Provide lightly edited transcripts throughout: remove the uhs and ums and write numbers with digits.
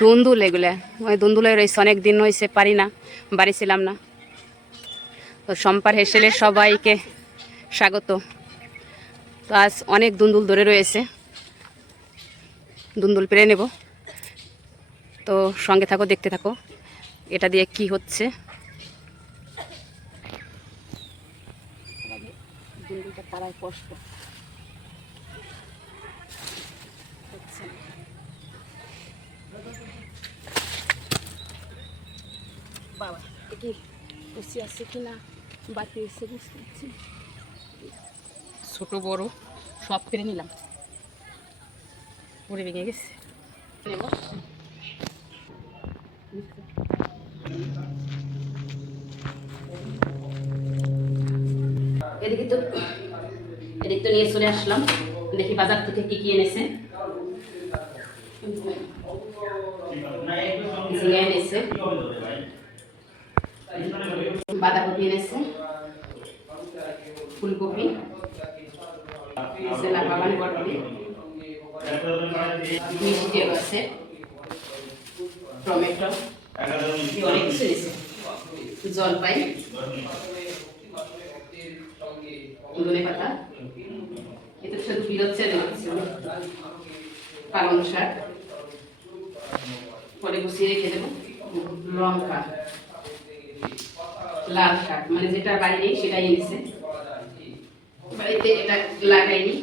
দুন্দুল এগুলা, ওই দুন্দুলের রয়েছে, অনেক দিন হয়েছে পারি না, বাড়ি ছিলাম না। তো সম্পার হেসেলে সবাইকে স্বাগত। তো আজ অনেক দুন্দুল ধরে রয়েছে, দুন্দুল পেরে নেব। তো সঙ্গে থাকো, দেখতে থাকো এটা দিয়ে কি হচ্ছে। দুন্দুলটা পাড়ায় কষ্ট। বাবা কি কুচি আছে কিনা বাতি এসে বুঝতে পারছি। ছোট বড় সব পেরে নিলাম, পরে ভেঙে গেছে। এদিকে তো নিয়ে চলে আসলাম, দেখি বাজার থেকে কি কি এনেছে। ঝিঙে এনেছে, বাঁধাকপি এনেছে, ফুলকপি, বাগান বটবি, মিষ্টি আছে, টমেটো, অনেক কিছু এনেছে, জলপাই, ধনে পাতা, এটা শুধু বিরোচ্ছে পালং শাক, পরে গুছিয়ে রেখে দেবো, লঙ্কা, লাল শাক, মানে যেটা বাড়ি নেই সেটাই এনেছে, বাড়িতে এটা লাগাইনি।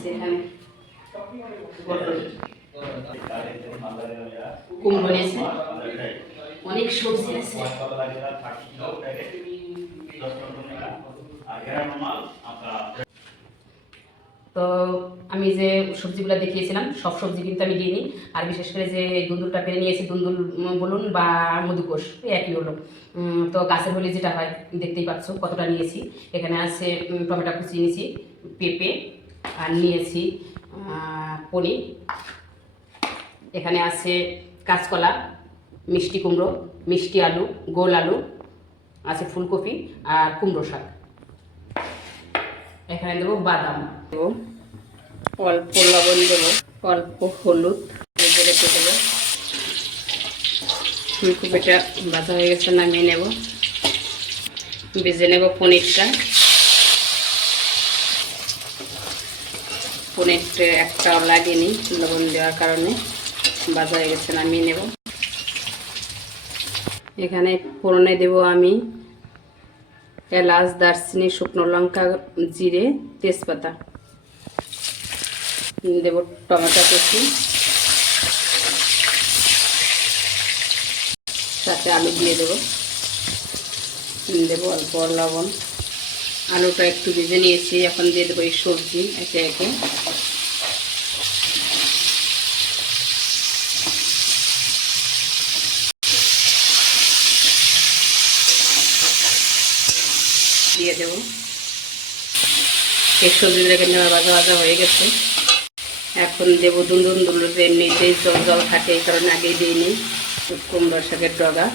সেখানে কুমড়ো এনেছে, অনেক সবজি আছে। তো আমি যে সবজিগুলো দেখিয়েছিলাম সব সবজি কিন্তু আমি দিইনি, আর বিশেষ করে যে দুন্দুলটা পেরে নিয়েছি, দুন্দুল বলুন বা মধুকোষ একই হলো। তো গাছের হলে যেটা হয় দেখতেই পাচ্ছ কতটা নিয়েছি। এখানে আছে টমেটো কুচি নিয়েছি, পেঁপে, আর নিয়েছি পনির, এখানে আছে কাঁচকলা, মিষ্টি কুমড়ো, মিষ্টি আলু, গোল আলু আছে, ফুলকপি আর কুমড়ো শাক। এখানে দেবো বাদাম, দেবো অল্প লবণ, দেবো অল্প হলুদ, রেখে দেবো। ফুলকপিটা ভাজা হয়ে গেছে, নামিয়ে নেব। ভেজে নেব পনিরটা, পনিরটা একটাও লাগেনি লবণ দেওয়ার কারণে, ভাজা হয়ে গেছে, নামিয়ে নেব। এখানে ফোড়নে দেব আমি এলাচ, দারচিনি, শুকনো লঙ্কা, জিরে, তেজপাতা, দেব টমেটো কুচি, সাথে আলু দিয়ে দেবো, দেবো অল্প লবণ। আলুটা একটু ভেজে নিয়েছি, এখন দিয়ে দেবো এই সবজি একে একে। দিয়ে দেবো এই সবজিগুলো কিন্তু ভাজা ভাজা হয়ে গেছে। এখন দেবো দুন্দুল, এমনিতেই জল জল থাকে এই কারণে আগেই দিইনি। কুমড়ো শাকের ডগা,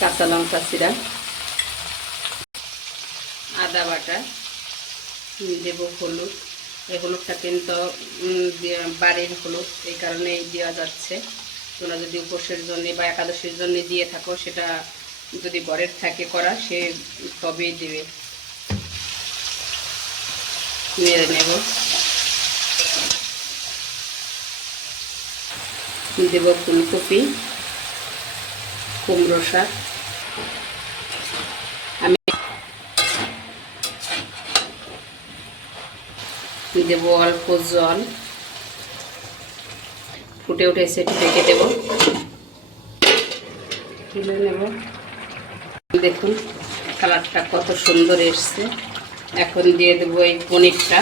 কাঁচা লঙ্কা চিরা, আদা বাটা, দেবো হলুদ। এই হলুদটা কিন্তু বাড়ির হলুদ, এই কারণে দেওয়া যাচ্ছে। তোমরা যদি উপোসের জন্য বা একাদশীর জন্য দিয়ে থাকো, সেটা যদি ঘরের থাকে করা, সে তবেই দেবে। নেড়ে নেব, দেব ফুলকপি, কুমড়ো শাক, আমি দেব অল্প জল, ফুটে উঠেছে, একটু ঢেকে দেব, তুলে নেব। দেখুন কালারটা কত সুন্দর এসছে। এখন দিয়ে দেবো এই পনিরটা,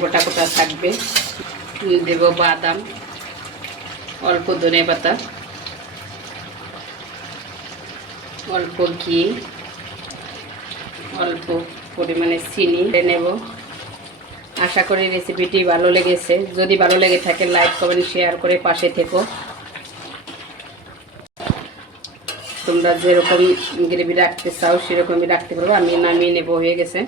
গোটা গোটা থাকবে, দেব বাদাম, অল্প ধনে পাতা, অল্প ঘি, অল্প পরিমাণে চিনি নেব। আশা করি রেসিপিটি ভালো লেগেছে। যদি ভালো লেগে থাকে লাইক কমেন্ট শেয়ার করে পাশে থেকো। তোমরা যেরকম গ্রেভি রাখতে চাও সেরকমই রাখতে পারবো। আমি নামিয়ে নেব, হয়ে গেছে।